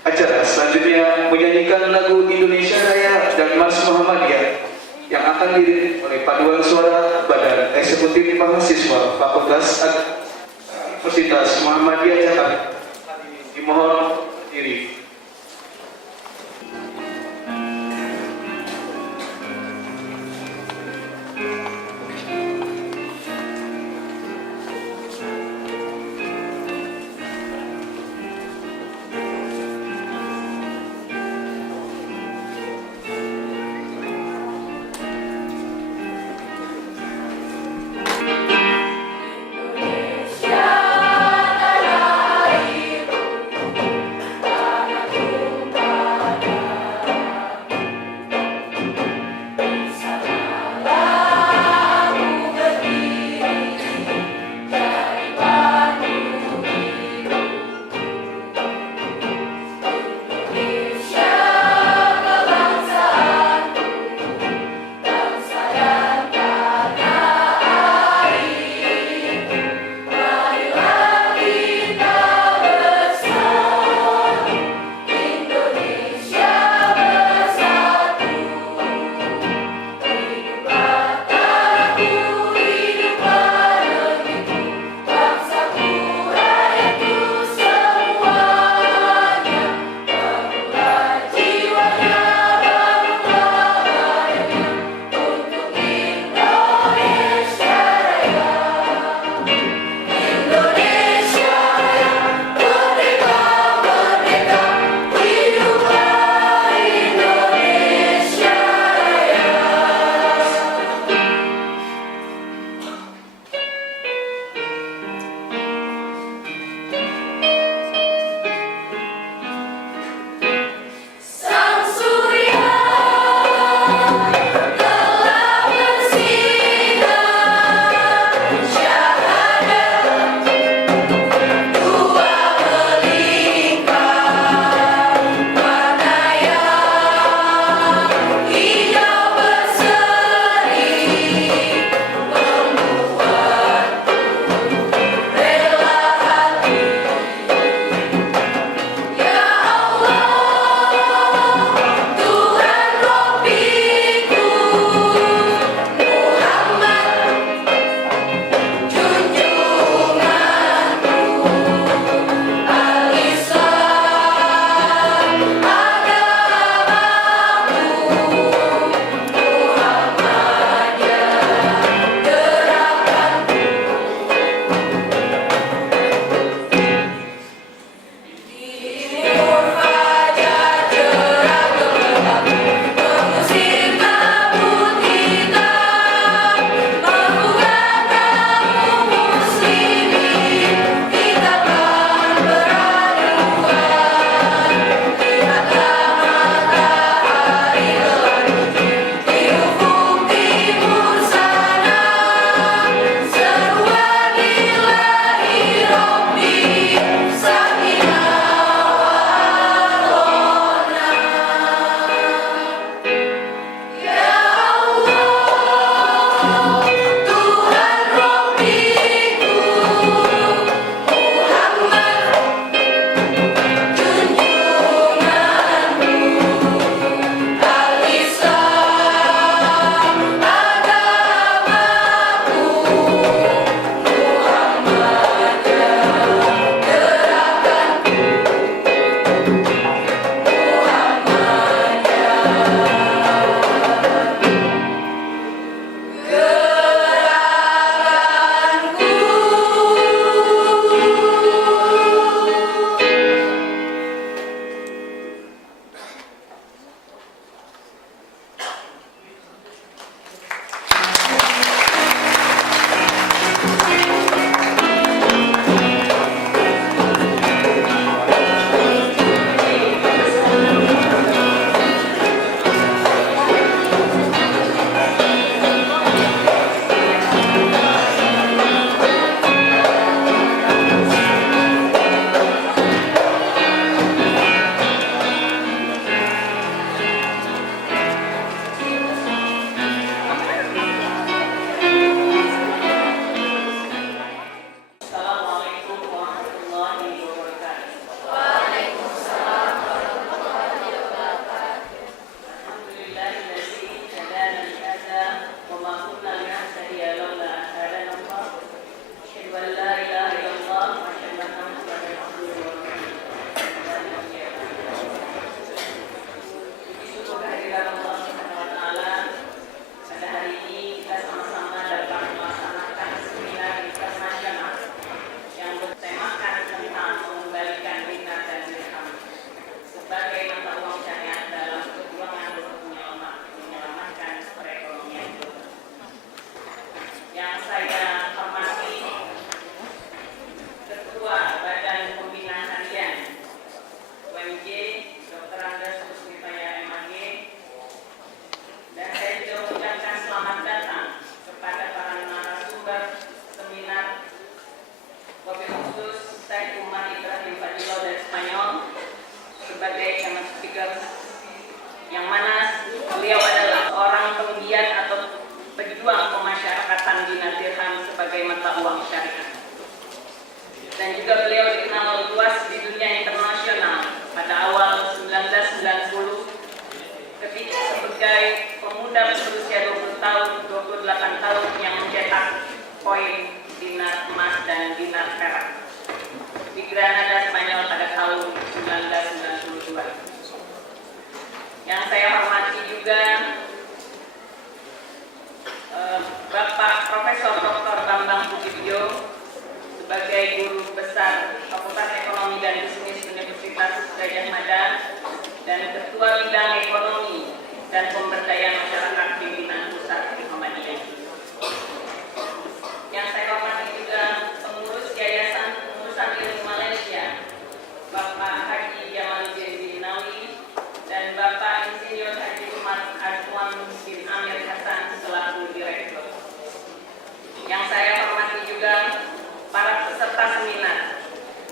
Acara selanjutnya menyanyikan lagu Indonesia Raya dan Mars Muhammadiyah yang akan diiringi oleh paduan suara Badan Eksekutif Mahasiswa Fakultas Universitas Muhammadiyah Jakarta. Dimohon diri. Indonesia tanah airku, tanah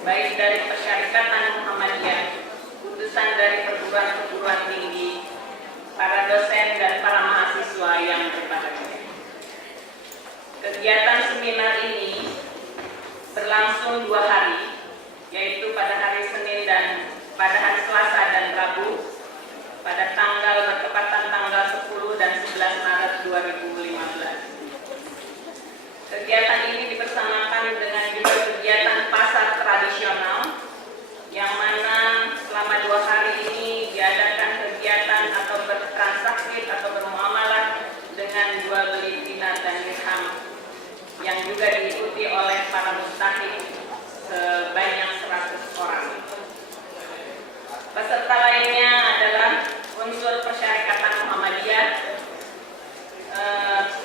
baik dari Persyarikatan Muhammadiyah, utusan dari perguruan-perguruan tinggi, para dosen dan para mahasiswa yang berbahagia. Kegiatan seminar ini berlangsung 2 hari, yaitu pada hari Senin dan pada hari Selasa dan Rabu, pada bertepatan tanggal 10 dan 11 Maret 2015. Kegiatan ini dipersamakan dengan juga kegiatan pasar tradisional, yang mana selama 2 hari ini diadakan kegiatan atau bertransaksi atau bermuamalah dengan jual beli dinar dan dirham, yang juga diikuti oleh para mustahik sebanyak 100 orang. Peserta lainnya adalah unsur Persyarikatan Muhammadiyah,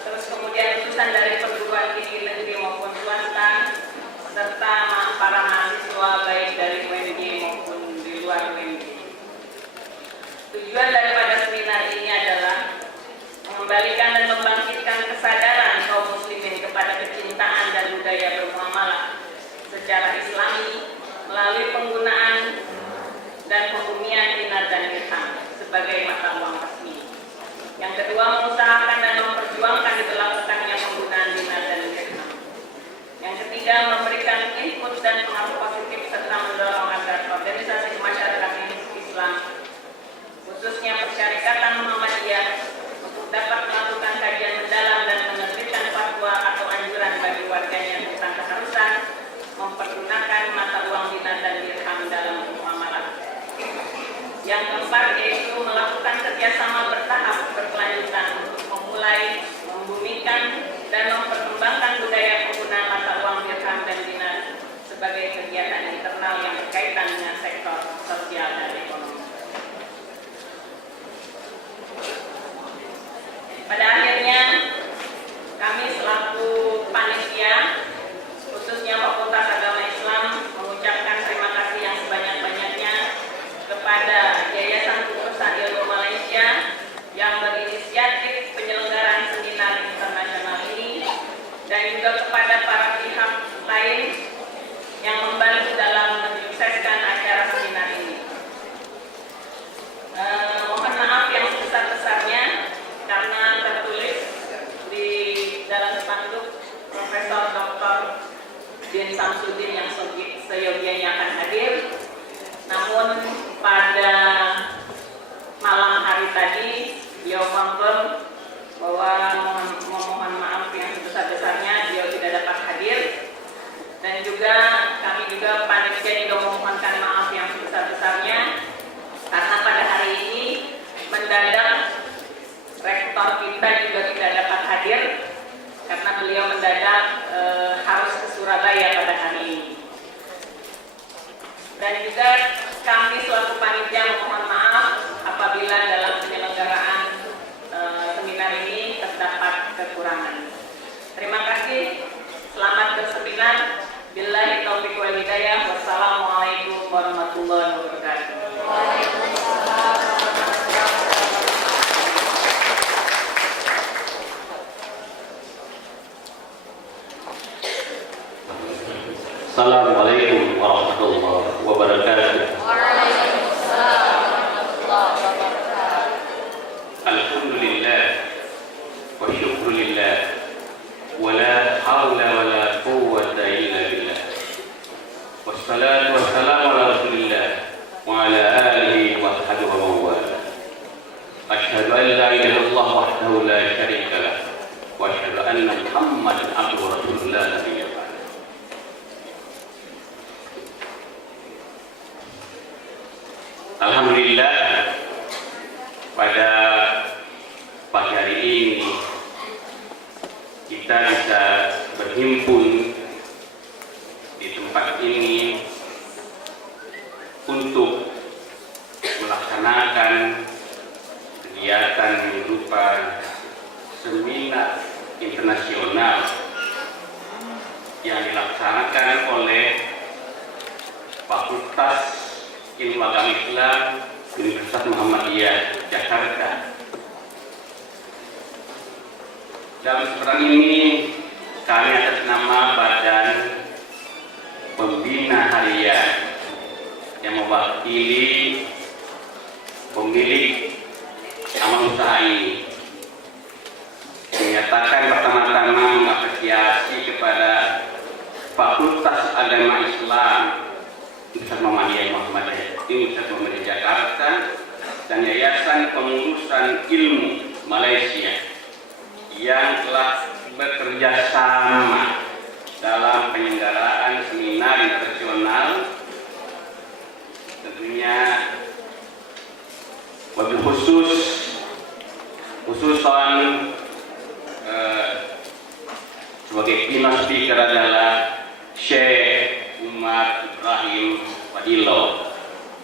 terus kemudian utusan dari perguruan tinggi negeri maupun swasta, serta para mahasiswa baik dari UNJ maupun di luar UNJ. Tujuan daripada seminar ini adalah mengembalikan dan membangkitkan kesadaran kaum muslimin kepada kecintaan dan budaya bermuamalah secara islami melalui penggunaan dan pembumian dinar dan dirham sebagai mata uang resmi. Yang kedua, mengusahakan dan memperjuangkan diberlakukannya penggunaan dinar dan dirham. Yang ketiga, memberikan input dan pengaruh positif serta mendorong agar organisasi masyarakat Islam, khususnya Persyarikatan Muhammadiyah, untuk dapat melakukan kajian mendalam dan menerbitkan fatwa atau anjuran bagi warganya tentang keharusan mempergunakan mata uang dinar dan dirham dalam muamalah. Yang keempat, yaitu melakukan kerjasama bertahap berkelanjutan untuk memulai, membumikan, dan memperkembangkan budaya penggunaan mata uang dirham dan dinar sebagai kegiatan internal yang berkaitan dengan sektor sosial dan ekonomi. Pada akhirnya, kami selaku panitia, khususnya Fakultas Agama Islam, mengucapkan terima kasih yang sebanyak-banyaknya kepada Yayasan Pengurusan Ilmu Malaysia yang berinisiatif penyelenggaraan seminar internasional ini, dan juga kepada para pihak lain yang membantu dalam menyukseskan acara seminar ini. Mohon maaf yang sebesar-besarnya karena tertulis di dalam spanduk Profesor Dr. Din Samsudin yang seyogianya akan hadir. Namun pada malam hari tadi beliau confirm bahwa memohon maaf yang sebesar-besarnya beliau tidak dapat hadir, dan juga kami juga panitia juga memohonkan maaf yang sebesar-besarnya karena pada hari ini mendadak rektor kita juga tidak dapat hadir karena beliau mendadak harus ke Surabaya pada hari ini. Dan juga kami selaku panitia memohon maaf apabila dalam penyelenggaraan seminar ini terdapat kekurangan. Terima kasih, selamat berseminar. Billahi taufiq wal hidayah. Wassalamualaikum warahmatullahi wabarakatuh. Assalamualaikum warahmatullahi wabarakatuh. Waalaikumsalam warahmatullahi wabarakatuh. Alhamdulillah wa syukrulillah wa la hawla wa la quwwata illa billah. Wassalatu wassalamu ala Rasulillah wa ala alihi wa sahbihi wa mawala. Asyhadu an la ilaha illallah wahdahu la syarika lah wa asyhadu anna Muhammadan abduhu wa rasuluhu la nabiyya ba'dahu. Alhamdulillah, pada pagi hari ini kita bisa berhimpun di tempat ini untuk melaksanakan kegiatan berupa seminar internasional yang dilaksanakan oleh Fakultas Ilmu Agama Islam Universitas Muhammadiyah Jakarta. Dalam kesempatan ini kami atas nama Badan Pembina Harian mewakili pemilik amal usaha ini menyatakan pertama-tama mengapresiasi kepada Fakultas Agama Islam Universitas Muhammadiyah Jakarta dan Yayasan Pengurusan Ilmu Malaysia yang telah bekerja sama dalam penyelenggaraan seminar internasional, tentunya wabil khususan sebagai keynote speaker adalah Syekh Umar Ibrahim Fadilo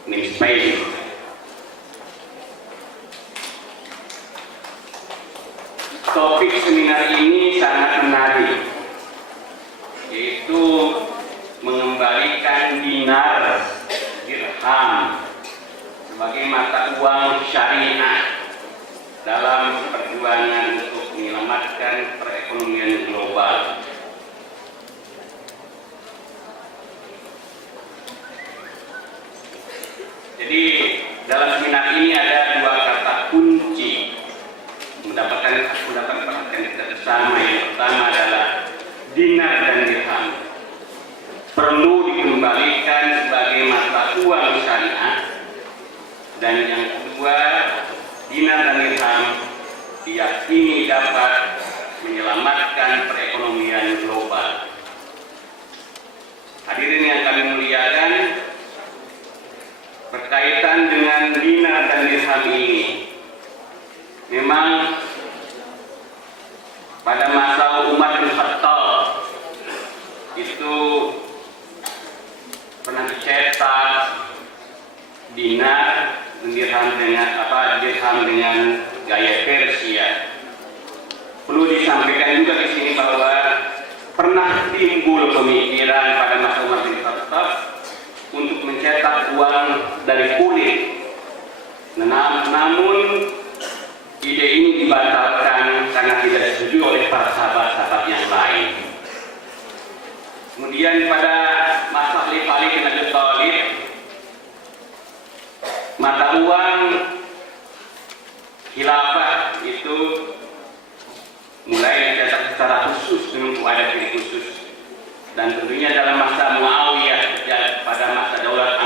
Nimspain. Topik seminar ini sangat menarik, yaitu mengembalikan dinar dirham sebagai mata uang syariah dalam perjuangan untuk menyelamatkan perekonomian global. Jadi dalam seminar ini ada dua kata kunci mendapatkan perhatian kita bersama. Yang pertama adalah dinar dan dirham perlu dikembalikan sebagai mata uang syariah, dan yang kedua, dinar dan dirham diyakini dapat menyelamatkan perekonomian global. Hadirin yang kami muliakan, berkaitan dengan dinar dan dirham ini, memang pada masa Umar bin Khattab itu pernah dicetak dinar dan dirham dengan gaya Persia. Perlu disampaikan juga di sini bahwa pernah timbul pemikiran pada masa Umar bin Khattab untuk mencetak uang dari kulit. Namun ide ini dibatalkan karena tidak disetujui oleh para sahabat-sahabat yang lain. Kemudian pada masa Khalifah Ali bin Abi Thalib, mata uang khilafah itu mulai dicetak secara khusus dengan adat yang khusus, dan tentunya dalam masa Muawiyah, pada masa Daulat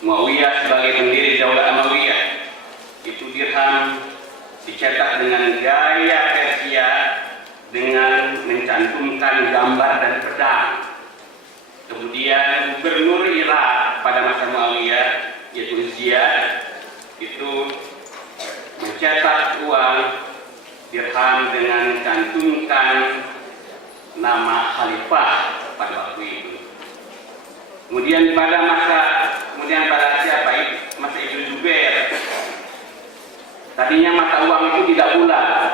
Muawiyah sebagai pendiri Daulat Amawiyah, itu dirham dicetak dengan gaya Persia dengan mencantumkan gambar dan pedang. Kemudian gubernur Irak pada masa Muawiyah, yaitu Ziyad, itu mencetak uang dirham dengan mencantumkan nama khalifah pada waktu itu. Kemudian pada masa Ibnu Zubair, tadinya mata uang itu tidak bulat,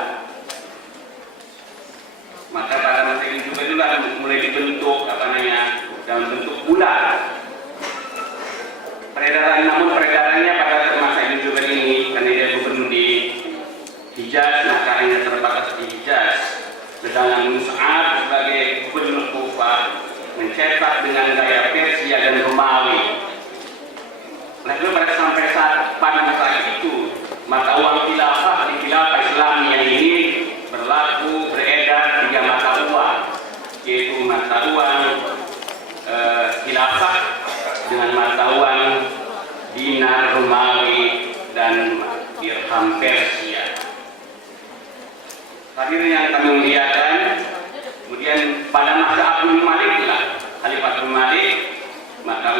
maka pada masa Ibnu Zubair itu mulai dibentuk dalam bentuk bulat. Namun peredarannya pada masa Ibnu Zubair ini, karena dia gubernur di Hijaz, maka hanya terbatas di Hijaz. Sedangkan Mus'ab sebagai gubernur Kufah mencetak dengan gaya Persia dan Romawi. Nah, pada masa itu mata uang khilafah di khilafah Islamiyah ini beredar 3 mata uang, yaitu mata uang khilafah dengan mata uang dinar Romawi dan dirham Persia. Hadirin yang kami muliakan, kemudian pada masa Abdul Malik Khalifah Abdul Malik, mata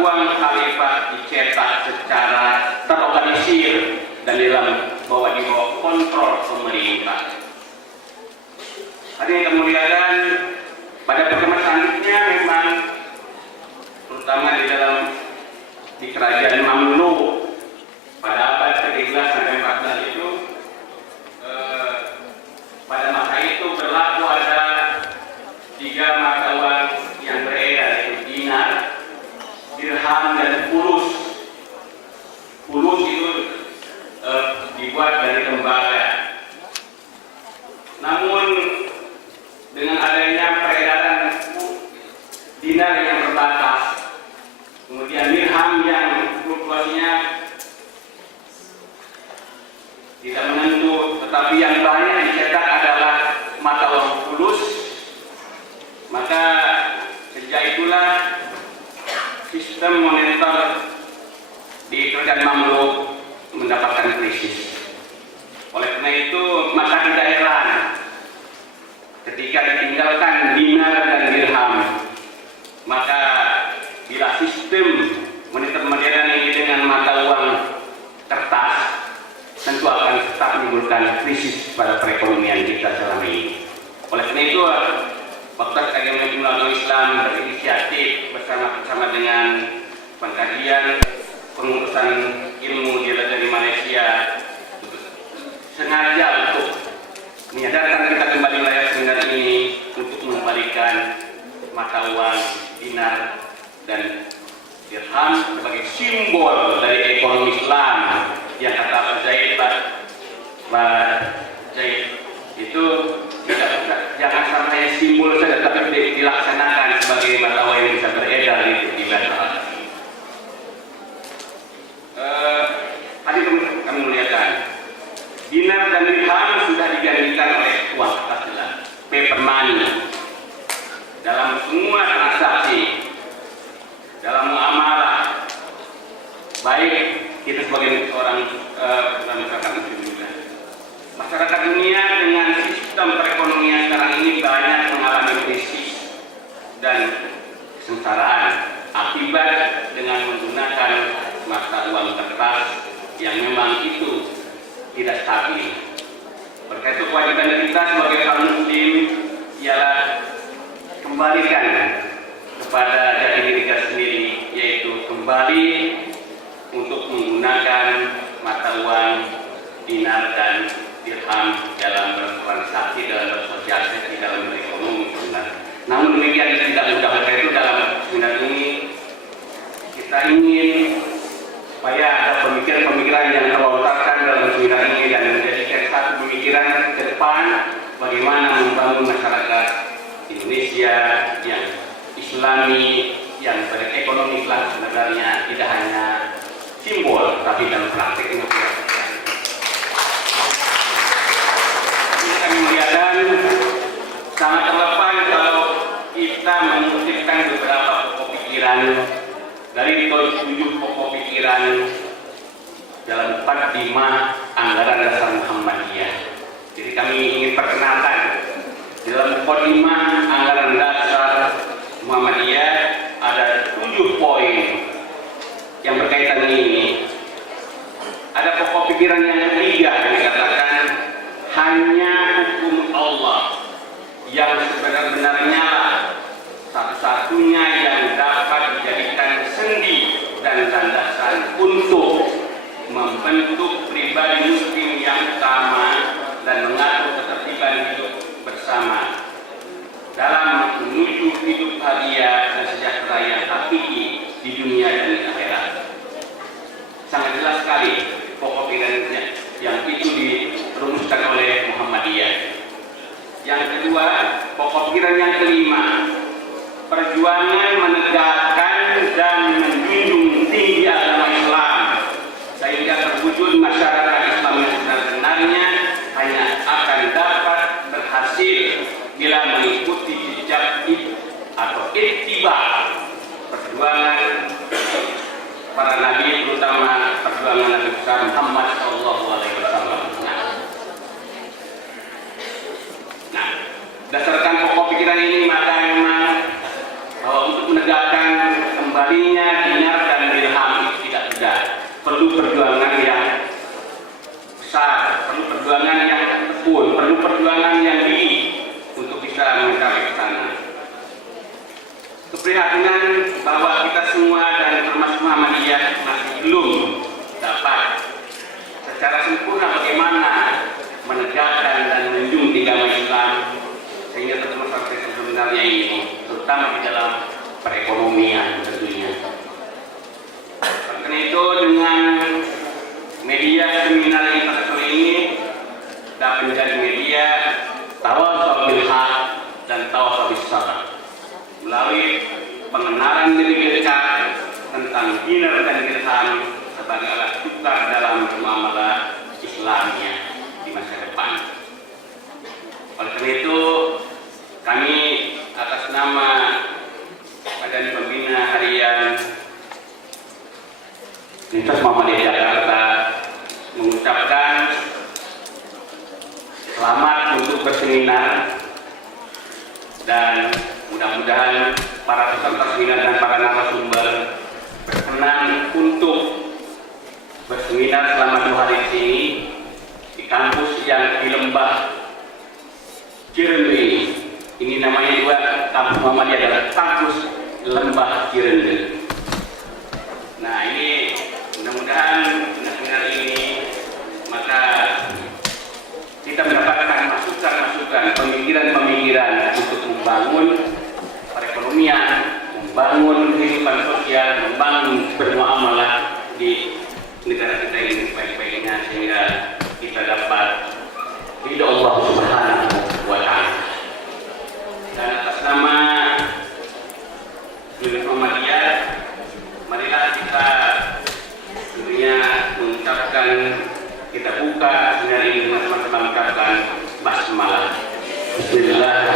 uang khalifah dicetak secara terorganisir dan di bawah kontrol pemerintah. Hadirin yang kami muliakan, pada perkembangan selanjutnya memang terutama di kerajaan Mamluk pada abad ke-13 sampai 14 itu, pada masa itu berlaku ada 3 mata uang yang beredar, yaitu dinar, dirham, dan fulus. Fulus itu dibuat dari tembaga. Namun dengan adanya peredaran dinar yang terbatas, kemudian sistem moneter di kerajaan Mamluk mendapatkan krisis. Oleh karena itu, maka tidak heran ketika ditinggalkan dinar dan dirham, maka bila sistem moneter modern ini dengan mata uang kertas tentu akan tetap menimbulkan krisis pada perekonomian kita selama ini. Oleh karena itu, Fakultas Ekonomi Islam berinisiatif bersama dengan pengkajian pengurusan ilmu dari Malaysia sengaja untuk menyadarkan kita kembali wilayah seminar ini untuk mengembalikan mata uang dinar dan dirham sebagai simbol dari ekonomi Islam yang kata Pak Zaid itu jangan sampai simbol saja tapi dilaksanakan sebagai mata uang yang bisa beredar di masyarakat. Tadi kami melihatkan dinar dan dirham sudah digantikan oleh uang kertas jelas, paper money dalam semua transaksi, dalam muamalah, baik kita sebagai orang masyarakat muslim juga. Masyarakat dunia dengan sistem perekonomian sekarang ini banyak mengalami krisis dan kesengsaraan akibat dengan menggunakan mata uang kertas yang memang itu tidak stabil. Oleh itu kewajiban kita sebagai kaum muslim ialah kembalikan kepada jati diri kita sendiri, yaitu kembali untuk menggunakan mata uang dinar dan dirham dalam bertransaksi, dalam bersosialisasi, dalam berekonomi benar. Namun demikian tidak mudah. Oleh itu dalam seminar ini kita ingin supaya ada pemikiran-pemikiran yang terlontarkan dalam seminar ini dan menjadikan satu pemikiran ke depan bagaimana membangun masyarakat Indonesia yang Islami, yang berekonomi Islam sebenarnya tidak hanya simbol tapi dalam praktiknya. Kami melihatkan sangat relevan kalau kita mengutipkan beberapa pokok pikiran dari 7 pokok pikiran dalam 45 anggaran dasar Muhammadiyah. Jadi kami ingin perkenalkan dalam 45 anggaran dasar Muhammadiyah ada 7 poin yang berkaitan ini. Ada pokok pikiran yang ketiga yang dikatakan hanya hukum Allah yang sebenar-benarnya satu-satunya yang dapat dijadikan sendi dan landasan untuk membentuk pribadi muslim yang sama dan mengatur ketertiban hidup bersama dalam menuju hidup bahagia dan sejahtera yang hakiki di dunia dan di akhirat. Sangat jelas sekali pokok pikirannya yang itu dirumuskan oleh Muhammadiyah. Yang kedua, pokok pikiran yang kelima, perjuangan menegakkan dan menjunjung tinggi agama Islam sehingga terwujud masyarakat Islam yang sebenarnya hanya akan dapat berhasil bila mengikuti jejak atau ittiba perjuangan para nabi, terutama perjuangan Nabi besar Muhammad SAW. Nah, berdasarkan pokok pikiran ini maka memang untuk menegakkan kembalinya dinar dan dirham itu tidak mudah. Perlu perjuangan yang besar, perlu perjuangan yang tekun, perlu perjuangan yang tinggi untuk bisa mencapai ke sana. Keprihatinan bahwa kita semua dan termasuk Muhammadiyah masih belum dapat secara sempurna bagaimana menegakkan dan menjunjung tinggi agama Islam sehingga termasuk sampai sebenarnya ini, terutama di dalam perekonomian tentunya. Karena itu dengan media seminar internasional ini dapat menjadi media tawassul bil haq dan tawassul bis sabr melalui pengenalan lebih dekat tentang dinar dan dirham sebagai alat tukar dalam muamalah Islamnya di masa depan. Oleh karena itu kami atas nama Badan Pembina Harian berseminar, dan mudah-mudahan para peserta seminar dan para narasumber berkenan untuk berseminar selama 2 hari di sini di kampus yang di Lembah Cirende ini. Ini namanya juga kampus Muhammadiyah adalah kampus Lembah Cirende. Nah, ini mudah-mudahan seminar ini maka kita mendapatkan masukan-masukan, pemikiran-pemikiran untuk membangun perekonomian, membangun kehidupan sosial, membangun bermuamalah di negara kita ini sebaik-baiknya, sehingga kita dapat ridho Allah Subhanahu wa Ta'ala. Dan atas nama Unit Muhammadiyah, marilah kita tentunya mengucapkan, kita buka seminar ini dengan teman-teman mengucapkan basmalah. Bismillah.